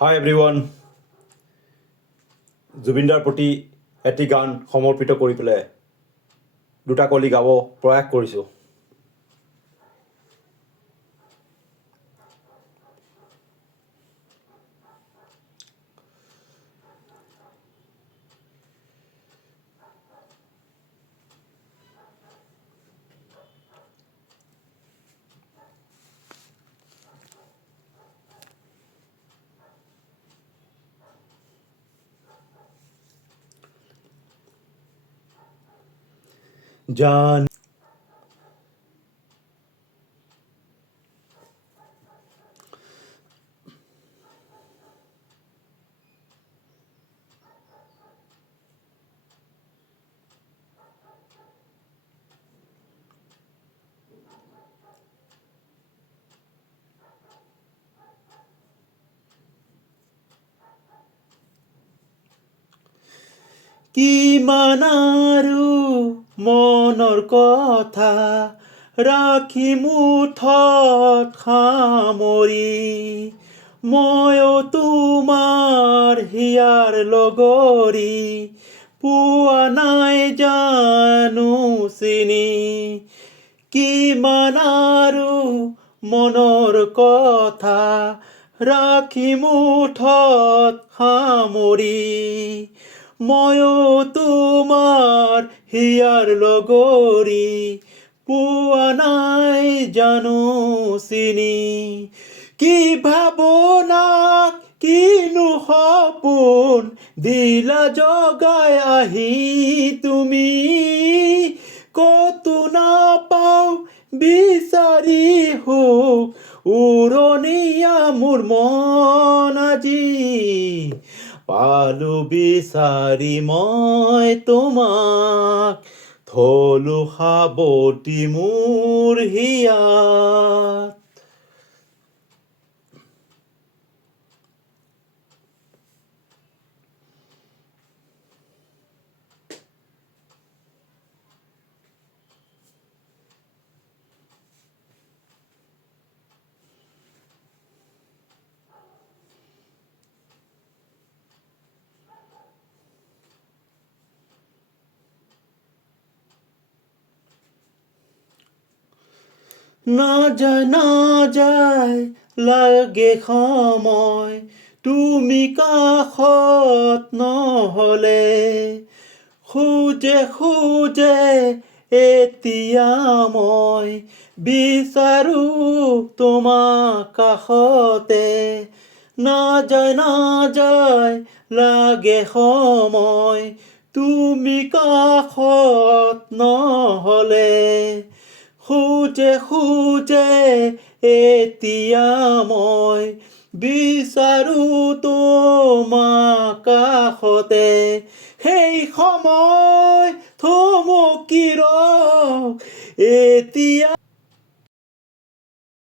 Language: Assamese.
হাই এভৰিৱান, জুবিনদাৰ প্ৰতি এটি গান সমৰ্পিত কৰি পেলাই দুটা কলি গাব প্ৰয়াস কৰিছোঁ। জান কিমান আৰু মনৰ কথা ৰাখি মুঠত সামৰি, ময়ো তোমাৰ হিয়াৰ লগৰী পোৱা নাই জানো চিনি। কিমান আৰু মনৰ কথা ৰাখি মুঠত সামৰি, ময়ো তোমাৰ হিয়াৰ লগৰী পোৱা নাই জানো চিনি। কি ভাৱনা কিনো সপোন দিলা জগাই আহি তুমি, কতো নাপাওঁ বিচাৰি সুখ উৰণীয়া মোৰ মন আজি। পালো বিচাৰি মই তোমাক, থলো সাৱটি মোৰ হিয়াত। নাযায় লাগে সময় তুমি কাষত নহ'লে, খোজে খোজে এতিয়া মই বিচাৰোঁ তোমাক কাষতে। নাযায় লাগে সময় তুমি কাষত নহ'লে, খোজে খোজে এতিয়া মই বিচাৰোঁ তোমাক কাষতে। সেই সময় থমকি ৰওক এতিয়া।